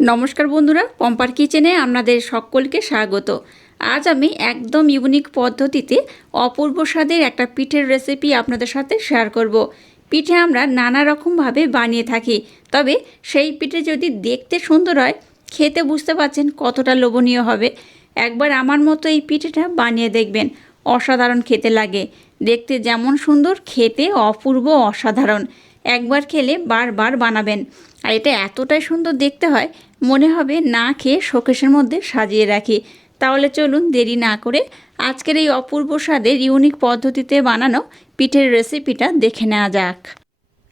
নমস্কার বন্ধুরা, পম্পার কিচেনে আপনাদের সকলকে স্বাগত। আজ আমি একদম ইউনিক পদ্ধতিতে অপূর্ব স্বাদের একটা পিঠের রেসিপি আপনাদের সাথে শেয়ার করব। পিঠে আমরা নানা রকমভাবে বানিয়ে থাকি, তবে সেই পিঠে যদি দেখতে সুন্দর হয়, খেতে বুঝতে পারছেন কতটা লোভনীয় হবে। একবার আমার মতো এই পিঠেটা বানিয়ে দেখবেন, অসাধারণ খেতে লাগে। দেখতে যেমন সুন্দর, খেতে অপূর্ব অসাধারণ। একবার খেলে বারবার বানাবেন। আর এটা এতটাই সুন্দর দেখতে হয় মনে হবে না খেয়ে শোকেশের মধ্যে সাজিয়ে রাখি। তাহলে চলুন দেরি না করে আজকের এই অপূর্ব স্বাদের ইউনিক পদ্ধতিতে বানানো পিঠের রেসিপিটা দেখে নেওয়া যাক।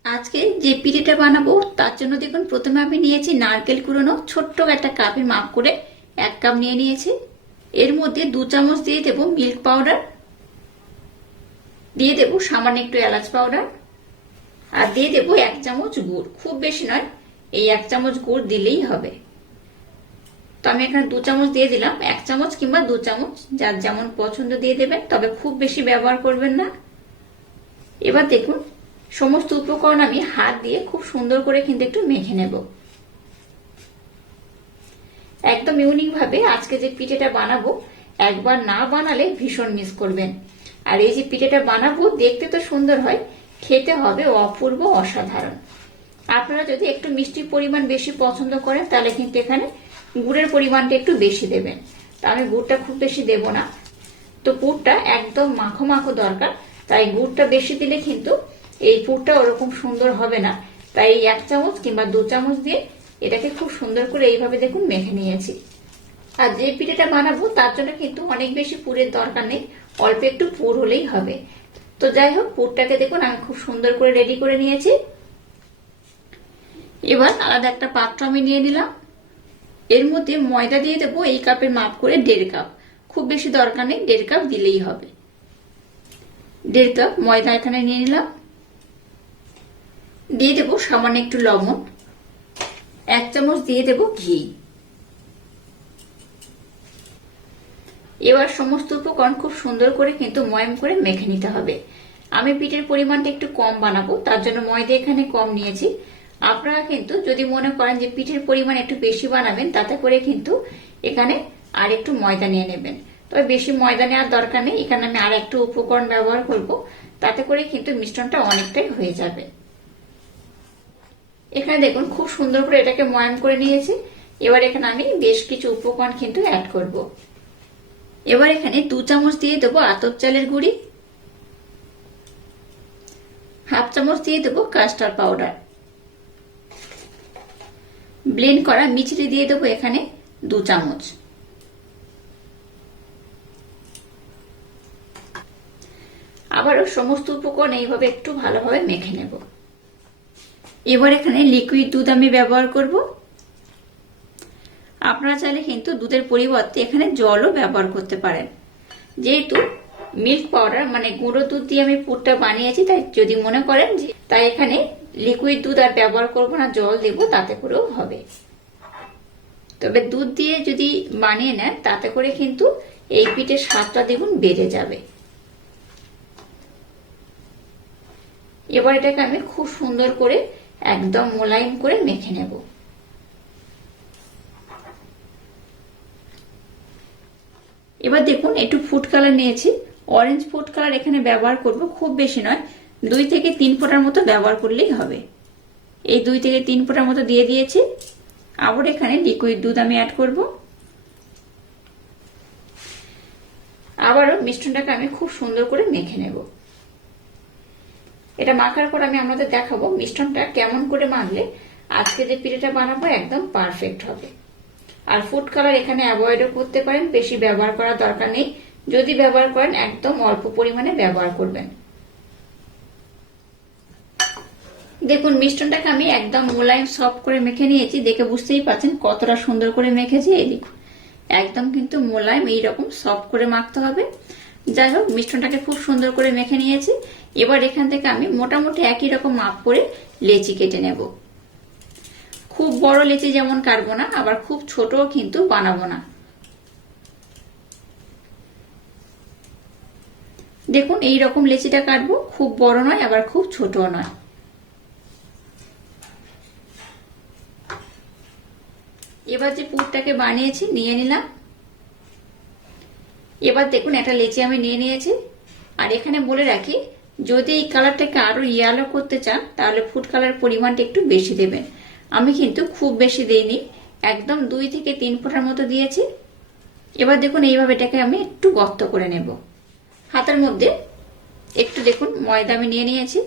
আজকে যে পিঠেটা বানাবো, তার জন্য দেখুন প্রথমে আমি নিয়েছি নারকেল কুড়োনো ছোট্ট একটা কাপে মাপ করে এক কাপ নিয়ে নিয়েছি। এর মধ্যে দু চামচ দিয়ে দেবো মিল্ক পাউডার। দিয়ে দেবো সামান্য একটু এলাচ পাউডার। আর দিয়ে দেবো এক চামচ গুড়। খুব বেশি নয়, এই এক চামচ গুড় দিলেই হবে। তো আমি এখানে দু চামচ দিয়ে দিলাম। এক চামচ কিংবা দু চামচ, যার যেমন পছন্দ দিয়ে দেবেন, তবে খুব বেশি ব্যবহার করবেন না। এবার দেখুন, সমস্ত উপকরণ আমি হাত দিয়ে খুব সুন্দর করে কিন্তু একটু মেখে নেব। একদম ইউনিক ভাবে আজকে যে পিঠেটা বানাবো, একবার না বানালে ভীষণ মিস করবেন। আর এই যে পিঠেটা বানাবো, দেখতে তো সুন্দর হয়, খেতে হবে অপূর্ব, অসাধারণ। আপনারা যদি একটু মিষ্টির পরিমাণ বেশি পছন্দ করেন, তাহলে কিন্তু এখানে গুড়ের পরিমাণটা একটু বেশি দেবেন। তা আমি গুড়টা খুব বেশি দেব না। তো পুরটা একদম মাখো মাখো দরকার। তাই গুড়টা বেশি দিলে কিন্তু এই পুরটা ওরকম সুন্দর হবে না। তাই এক চামচ কিংবা দু চামচ দিয়ে এটাকে খুব সুন্দর করে এইভাবে দেখুন মেখে নিয়েছি। আর যে পিঠেটা বানাবো তার জন্য কিন্তু অনেক বেশি পুরের দরকার নেই। অল্প একটু পুর হলেই হবে। তো যাই হোক, পুরটাকে দেখুন আমি খুব সুন্দর করে রেডি করে নিয়েছি। এবার আলাদা একটা পাত্র আমি নিয়ে নিলাম। এর মধ্যে ময়দা দিয়ে দেবো এই কাপের মাপ করে দেড় কাপ। খুব বেশি দরকার নেই, দেড় কাপ দিলেই হবে। দেড় কাপ ময়দা এখানে নিয়ে নিলাম। দিয়ে দেবো সামান্য একটু লবণ। এক চামচ দিয়ে দেবো ঘি। এবার সমস্ত উপকরণ খুব সুন্দর করে কিন্তু ময়ম করে মেখে নিতে হবে। আমি পিঠের পরিমাণটা একটু কম বানাবো, তার জন্য ময়দা এখানে কম নিয়েছি। আপনারা কিন্তু যদি মনে করেন যে পিঠের পরিমাণ একটু বেশি বানাবেন, তাতে করে কিন্তু এখানে আর একটু ময়দা নিয়ে নেবেন। তবে বেশি ময়দা নেওয়ার দরকার নেই, এখানে আমি আর একটু উপকরণ ব্যবহার করব, তাতে করে কিন্তু মিশ্রণটা অনেকটাই হয়ে যাবে। এখানে দেখুন, খুব সুন্দর করে এটাকে ময়াম করে নিয়েছি। এবার এখানে আমি বেশ কিছু উপকরণ কিন্তু অ্যাড করব। এবার এখানে দু চামচ দিয়ে দেবো আতপ চালের গুঁড়ি, হাফ চামচ দিয়ে দেবো কাস্টার্ড পাউডার। ব্লেন্ড করা মিছরি দিয়ে দেবো এখানে দু চামচ। আবারও সমস্ত উপকরণ এইভাবে একটু ভালোভাবে মেখে নেব। এবার এখানে লিকুইড দুধ আমি ব্যবহার করব। আপনারা চাইলে কিন্তু দুধের পরিবর্তে এখানে জলও ব্যবহার করতে পারেন। যেহেতু মিল্ক পাউডার মানে গুঁড়ো দুধ দিয়ে আমি পুরটা বানিয়েছি, তাই যদি মনে করেন যে তাই এখানে লিকুইড দুধ আর ব্যবহার করব না, জল দেবো, তাতে করেও হবে। তবে দুধ দিয়ে যদি বানিয়ে নেন, তাতে করে কিন্তু এই পিঠের স্বাদটা দেখুন বেড়ে যাবে। এবার এটাকে আমি খুব সুন্দর করে একদম মোলায়েম করে মেখে নেব। এবার দেখুন, একটু ফুড কালার নিয়েছি। অরেঞ্জ ফুড কালার এখানে ব্যবহার করব, খুব বেশি নয়। দুই থেকে তিন ফোটার মতো ব্যবহার করলেই হবে। এই দুই থেকে তিন ফোঁটার মতো দিয়ে দিয়েছি। আবার এখানে লিকুইড দুধ আমি অ্যাড করব। আবারও মিষ্টনটাকে আমি খুব সুন্দর করে মেখে নেব। এটা মাখার পর আমি আপনাদের দেখাবো মিষ্টনটা কেমন করে মাখলে আজকে যে পিঠেটা বানাবো একদম পারফেক্ট হবে। আর ফুড কালার এখানে অ্যাভয়েডও করতে পারেন, বেশি ব্যবহার করার দরকার নেই। যদি ব্যবহার করেন, একদম অল্প পরিমাণে ব্যবহার করবেন। দেখুন, মিষ্টনটাকে আমি একদম মোলায়েম সফট করে মেখে নিয়েছি, দেখে বুঝতেই পারছেন কতটা সুন্দর করে মেখেছি। এই দেখুন, একদম কিন্তু মোলায়েম এইরকম সফট করে মাখতে হবে। যাই হোক, মিষ্টনটাকে খুব সুন্দর করে মেখে নিয়েছি। এবার এখান থেকে আমি মোটামুটি একই রকম মাপ করে লেচি কেটে নেব। খুব বড় লেচি যেমন কাটবো না, আবার খুব ছোটও কিন্তু বানাবো না। দেখুন এই রকম লেচিটা কাটবো, খুব বড় নয়, আবার খুব ছোটও নয়। এবার যে পুরটাকে বানিয়েছি, নিয়ে নিলাম। এবার দেখুন, একটা লেচি আমি নিয়ে নিয়েছি। আর এখানে বলে রাখি, যদি এই কালারটাকে আরও ইয়ালো করতে চান, তাহলে ফুড কালার পরিমাণটা একটু বেশি দেবেন। আমি কিন্তু খুব বেশি দিইনি, একদম দুই থেকে তিন ফোঁটার মতো দিয়েছি। এবার দেখুন, এইভাবে এটাকে আমি একটু গর্ত করে নেব। হাতের মধ্যে একটু দেখুন, ময়দা আমি নিয়ে নিয়েছি।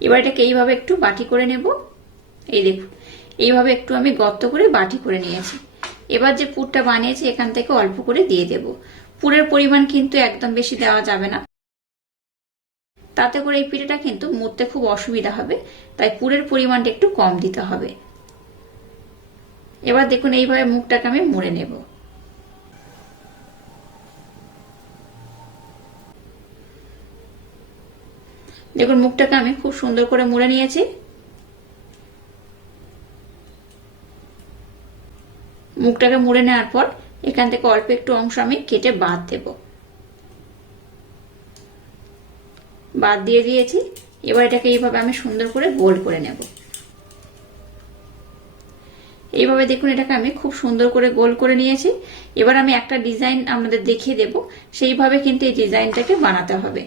এবার এটাকে এইভাবে একটু বাটি করে নেব। এই দেখুন, এইভাবে একটু আমি গর্ত করে বাটি করে নিয়েছি। এবার যে পুরটা বানিয়েছি, এখান থেকে অল্প করে দিয়ে দেব। পুরের পরিমাণ কিন্তু একদম বেশি দেওয়া যাবে না। তাতে করে এই পিঠেটা কিন্তু মুড়তে খুব অসুবিধা হবে, তাই পুরের পরিমাণটা একটু কম দিতে হবে। এবার দেখুন, এইভাবে মুখটাকে আমি মুড়ে নেব। দেখুন, মুখটাকে আমি খুব সুন্দর করে মুড়ে নিয়েছি। মুখটাকে মুড়ে নেওয়ার পর এখান থেকে অল্প একটু অংশ আমি কেটে বাদ দেব। বাদ দিয়ে দিয়েছি। এবার এটাকে এইভাবে আমি সুন্দর করে গোল করে নেব। এইভাবে দেখুন এটাকে আমি খুব সুন্দর করে গোল করে নিয়েছি। এবার আমি একটা ডিজাইন আপনাদের দেখিয়ে দেব। সেইভাবে কিন্তু এই ডিজাইনটাকে বানাতে হবে।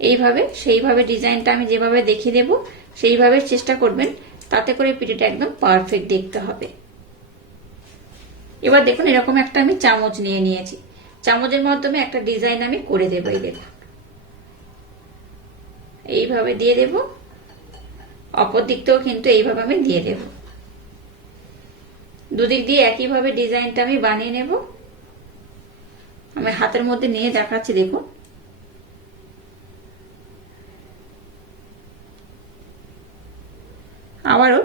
এইভাবে, সেইভাবে ডিজাইনটা আমি যেভাবে দেখিয়ে দেব, সেইভাবে চেষ্টা করবেন। তাতে করে পিঠেটা একদম পারফেক্ট দেখতে হবে। এবার দেখুন এরকম একটা আমি চামচ নিয়ে নিয়েছি। চামচের মাধ্যমে একটা ডিজাইন আমি করে দেবো, এই দেখুন। এইভাবে দিয়ে দেব। অপর দিকটাও কিন্তু এইভাবে আমি দিয়ে দেব। দুদিক দিয়ে একইভাবে ডিজাইনটা আমি বানিয়ে নেব। আমি হাতের মধ্যে নিয়ে দেখাচ্ছি, দেখুন। আবারও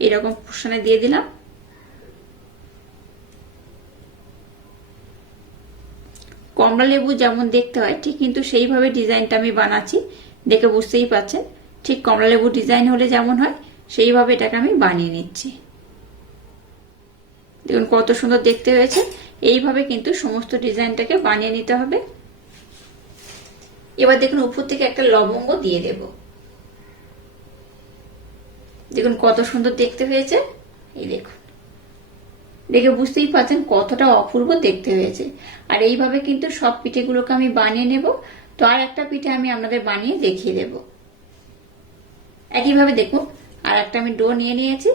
এরকম পোষণে দিয়ে দিলাম। কমলা লেবু যেমন দেখতে হয়, ঠিক কিন্তু সেইভাবে ডিজাইনটা আমি বানাচ্ছি। দেখে বুঝতেই পাচ্ছেন, ঠিক কমলা লেবু ডিজাইন হলে যেমন হয়, সেইভাবে এটাকে আমি বানিয়ে নিচ্ছি। দেখুন কত সুন্দর দেখতে হয়েছে, এইভাবে কিন্তু সমস্ত ডিজাইনটাকে বানিয়ে নিতে হবে। এবার দেখুন উপর থেকে একটা লবঙ্গ দিয়ে দেব। দেখুন কত সুন্দর দেখতে হয়েছে, এই দেখুন। দেখে বুঝতেই পারছেন কতটা অপূর্ব দেখতে হয়েছে। আর এইভাবে কিন্তু সব পিঠেগুলোকে আমি বানিয়ে নেব। তো আর একটা পিঠে আমি আপনাদের বানিয়ে দেখিয়ে দেব। একইভাবে দেখুন, আর একটা আমি ডো নিয়ে নিয়েছি।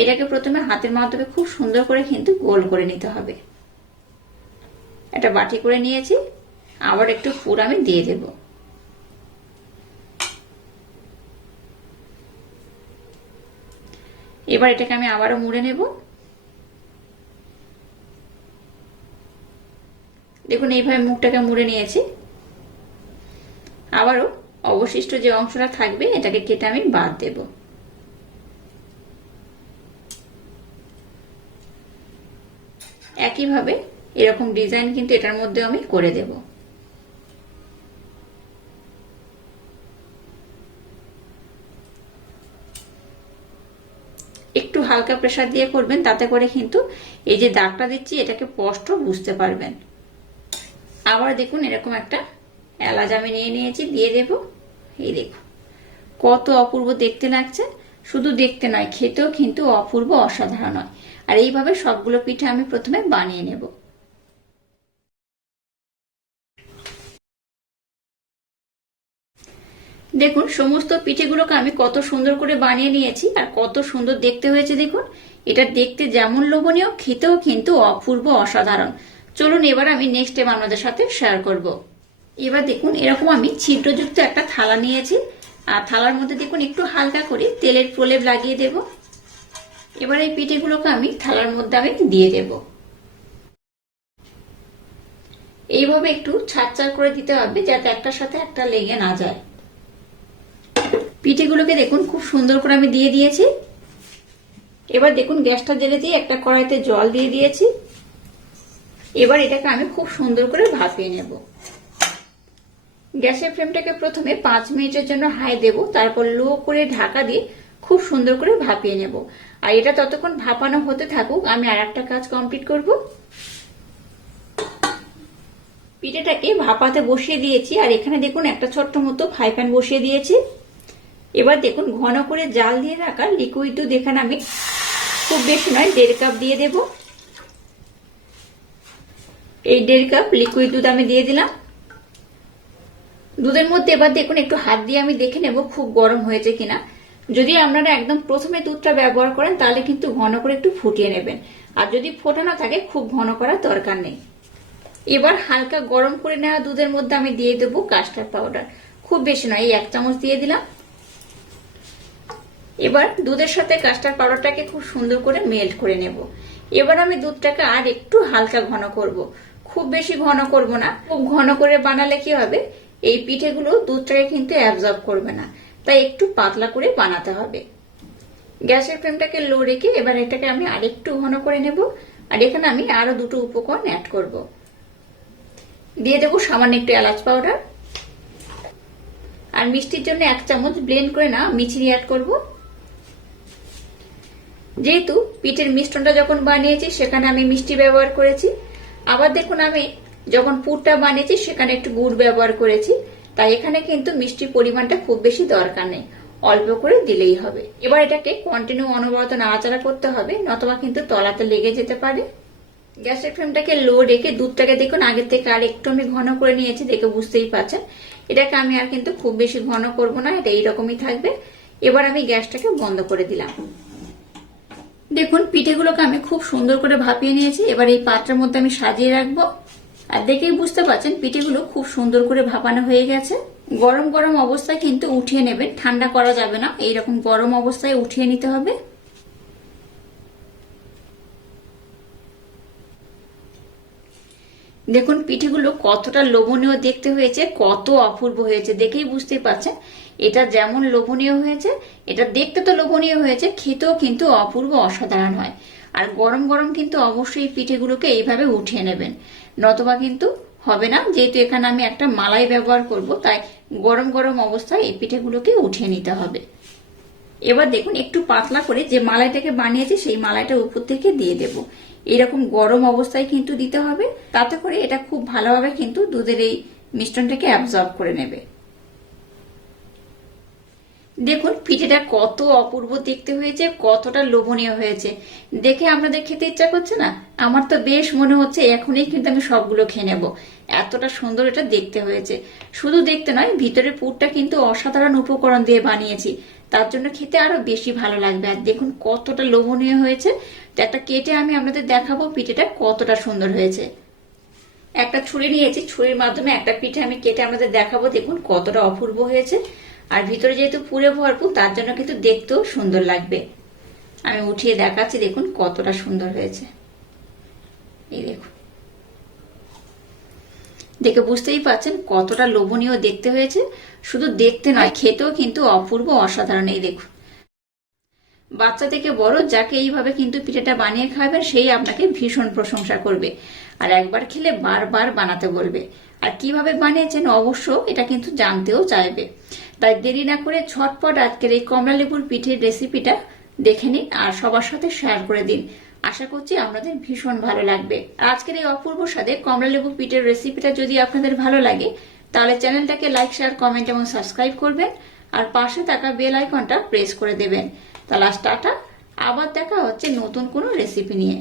এটাকে প্রথমে হাতের মাধ্যমে খুব সুন্দর করে কিন্তু গোল করে নিতে হবে। একটা বাটি করে নিয়েছি। আবার একটু পুর আমি দিয়ে দেব। এবার এটাকে আমি আবারও মুড়ে নেব। দেখুন, এইভাবে মুখটাকে মুড়ে নিয়েছি। আবারও অবশিষ্ট যে অংশটা থাকবে, এটাকে কেটে আমি বাদ দেব। একইভাবে এরকম ডিজাইন কিন্তু এটার মধ্যে আমি করে দেব। একটু হালকা প্রেসার দিয়ে করবেন, তাতে করে কিন্তু এই যে দাগটা দিচ্ছি, এটাকে স্পষ্ট বুঝতে পারবেন। আবার দেখুন এরকম একটা এলাচ আমি নিয়ে নিয়েছি, দিয়ে দেব। এই দেখুন, কত অপূর্ব দেখতে লাগছে। শুধু দেখতে নয়, খেতেও কিন্তু অপূর্ব অসাধারণ হয়। আর এইভাবে সবগুলো পিঠে আমি প্রথমে বানিয়ে নেব। দেখুন, সমস্ত পিঠেগুলোকে আমি কত সুন্দর করে বানিয়ে নিয়েছি আর কত সুন্দর দেখতে হয়েছে। দেখুন, এটা দেখতে যেমন লোভনীয়, খেতেও কিন্তু অপূর্ব অসাধারণ। চলুন, এবার আমি নেক্সট টাইম আপনাদের সাথে শেয়ার করব। এবার দেখুন, এরকম আমি ছিদ্রযুক্ত একটা থালা নিয়েছি। আর থালার মধ্যে দেখুন, একটু হালকা করে তেলের প্রলেপ লাগিয়ে দেব। এবার এই পিঠেগুলোকে আমি থালার মধ্যে আমি দিয়ে দেব। এইভাবে একটু ছাড় করে দিতে হবে, যাতে একটার সাথে একটা লেগে না যায়। পিঠেগুলোকে দেখুন, খুব সুন্দর করে আমি দিয়ে দিয়েছি। এবার দেখুন, গ্যাসটা জেলে দিয়ে একটা কড়াইতে জল দিয়ে দিয়েছি। এবার এটাকে আমি খুব সুন্দর করে ভাপিয়ে নেব। গ্যাসের ফ্লেমটাকে প্রথমে পাঁচ মিনিটের জন্য হাই দেব, তারপর লো করে ঢাকা দিয়ে খুব সুন্দর করে ভাপিয়ে নেব। আর এটা ততক্ষণ ভাপানো হতে থাকুক, আমি আর একটা কাজ কমপ্লিট করব। পিঠেটাকে ভাপাতে বসিয়ে দিয়েছি, আর এখানে দেখুন একটা ছোট্ট মতো ফ্রাই প্যান বসিয়ে দিয়েছি। এবার দেখুন, ঘন করে জাল দিয়ে রাখা লিকুইড দুধ এখানে আমি খুব বেশি নয়, দেড় কাপ দিয়ে দেব। এই দেড় কাপ লিকুইড দুধ আমি দিয়ে দিলাম। দুধের মধ্যে এবার দেখুন, একটু হাত দিয়ে আমি দেখে নেব খুব গরম হয়েছে কিনা। যদি আপনারা একদম প্রথমে দুধটা ব্যবহার করেন, তাহলে কিন্তু ঘন করে একটু ফুটিয়ে নেবেন। আর যদি ফোটানো থাকে, খুব ঘন করার দরকার নেই। এবার হালকা গরম করে নেওয়া দুধের মধ্যে আমি দিয়ে দেবো কাস্টার্ড পাউডার খুব বেশি নয়, এই এক চামচ দিয়ে দিলাম। এবার দুধের সাথে কাস্টার্ড পাউডারটাকে খুব সুন্দর করে মেল্ট করে নেব। এবার আমি দুধটাকে আর একটু হালকা ঘন করব। খুব বেশি ঘন করব না। খুব ঘন করে বানালে কি হবে? এই পিঠেগুলো দুধটাকে কিন্তু অ্যাবজর্ব করবে না। তাই একটু পাতলা করে বানাতে হবে। গ্যাসের ফ্লেমটাকে লো রেখে এবার এটাকে আমি আরেকটু ঘন করে নেব। আর এখানে আমি আরও দুটো উপকরণ অ্যাড করব। দিয়ে দেবো সামান্য একটু এলাচ পাউডার আর মিষ্টির জন্য এক চামচ ব্লেন্ড করে না মিচিনি অ্যাড করব। যেহেতু পিঠের মিষ্টনটা যখন বানিয়েছি, সেখানে আমি মিষ্টি ব্যবহার করেছি। আবার দেখুন আমি যখন পুরটা বানিয়েছি, সেখানে একটু গুড় ব্যবহার করেছি। তাই এখানে কিন্তু মিষ্টির পরিমাণটা খুব বেশি দরকার নেই। অল্প করে দিলেই হবে। এবার এটাকে কন্টিনিউ অনবরত নাড়াচাড়া করতে হবে, নতবা কিন্তু তলাতে লেগে যেতে পারে। গ্যাসের ফ্লেমটাকে লো রেখে দুধটাকে দেখুন, আগের থেকে আর একটু আমি ঘন করে নিয়েছি, দেখে বুঝতেই পারছেন। এটাকে আমি আর কিন্তু খুব বেশি ঘন করব না, এটা এইরকমই থাকবে। এবার আমি গ্যাসটাকে বন্ধ করে দিলাম। দেখুন, পিঠেগুলোকে আমি খুব সুন্দর করে ভাপিয়ে নিয়েছি। এবার এই পাত্রের মধ্যে আমি সাজিয়ে রাখব। আর দেখেই বুঝতে পারছেন, পিঠেগুলো খুব সুন্দর করে ভাপানো হয়ে গেছে। গরম গরম অবস্থায় কিন্তু উঠিয়ে নেবেন, ঠান্ডা করা যাবে না। এইরকম গরম অবস্থায় উঠিয়ে নিতে হবে। দেখুন, পিঠেগুলো কতটা লোভনীয় দেখতে হয়েছে, কত অপূর্ব হয়েছে। দেখেই বুঝতেই পারছেন এটা যেমন লোভনীয় হয়েছে, এটা দেখতে তো লোভনীয় হয়েছে, খেতেও কিন্তু অপূর্ব অসাধারণ হয়। আর গরম গরম কিন্তু অবশ্যই পিঠেগুলোকে এইভাবে উঠিয়ে নেবেন। নতবা কিন্তু হবে না, যেহেতু এখানে আমি একটা মালাই ব্যবহার করব, তাই গরম গরম অবস্থায় এই পিঠেগুলোকে উঠিয়ে নিতে হবে। এবার দেখুন, একটু পাতলা করে যে মালাইটাকে বানিয়েছি, সেই মালাইটা উপর থেকে দিয়ে দেব। এরকম গরম অবস্থায় কিন্তু দিতে হবে, তাতে করে এটা খুব ভালোভাবে কিন্তু দুধের এই মিশ্রণটাকে অ্যাবজর্ব করে নেবে। দেখুন, পিঠেটা কত অপূর্ব দেখতে হয়েছে, কতটা লোভনীয় হয়েছে। দেখে আপনাদের খেতে ইচ্ছা করছে না? আমার তো বেশ মনে হচ্ছে এখনই কিন্তু আমি সবগুলো খেয়ে নেব। এতটা সুন্দর এটা দেখতে হয়েছে। শুধু দেখতে নয় ভিতরে পুরটা কিন্তু অসাধারণ উপকরণ দিয়ে বানিয়েছি। তার জন্য খেতে আরও বেশি ভালো লাগবে। আর দেখুন, কতটা লোভনীয় হয়েছে। তো একটা কেটে আমি আপনাদের দেখাবো পিঠেটা কতটা সুন্দর হয়েছে। একটা ছুরি নিয়েছি। ছুরির মাধ্যমে একটা পিঠে আমি কেটে আপনাদের দেখাবো। দেখুন, কতটা অপূর্ব হয়েছে। আর ভিতরে যেহেতু পুরে ভরপুর, তার জন্য কিন্তু দেখতেও সুন্দর লাগবে। আমি উঠিয়ে দেখাচ্ছি, দেখুন কতটা সুন্দর হয়েছে। এই দেখুন। দেখে বুঝতেই পাচ্ছেন কতটা লোভনীয় দেখতে হয়েছে। শুধু দেখতে নয়, খেতেও কিন্তু অপূর্ব অসাধারণ, এই দেখুন। বাচ্চা থেকে বড়, যাকে এইভাবে কিন্তু পিঠাটা বানিয়ে খাবেন সেই আপনাকে ভীষণ প্রশংসা করবে। আর একবার খেলে বারবার বানাতে বলবে। আর কীভাবে বানিয়েছেন, অবশ্য এটা কিন্তু জানতেও চাইবে। তাই দেরি না করে ঝটপট আজকের এই কমলা লেবুর পিঠের রেসিপিটা দেখে নিন আর সবার সাথে শেয়ার করে দিন। আশা করছি আপনাদের ভীষণ ভালো লাগবে। আজকের এই অপূর্ব স্বাদে কমলা লেবু পিঠের রেসিপিটা যদি আপনাদের ভালো লাগে, তাহলে চ্যানেলটাকে লাইক শেয়ার কমেন্ট এবং সাবস্ক্রাইব করবেন আর পাশে থাকা বেল আইকনটা প্রেস করে দেবেন। তাহলে আবার দেখা হচ্ছে নতুন কোনো রেসিপি নিয়ে।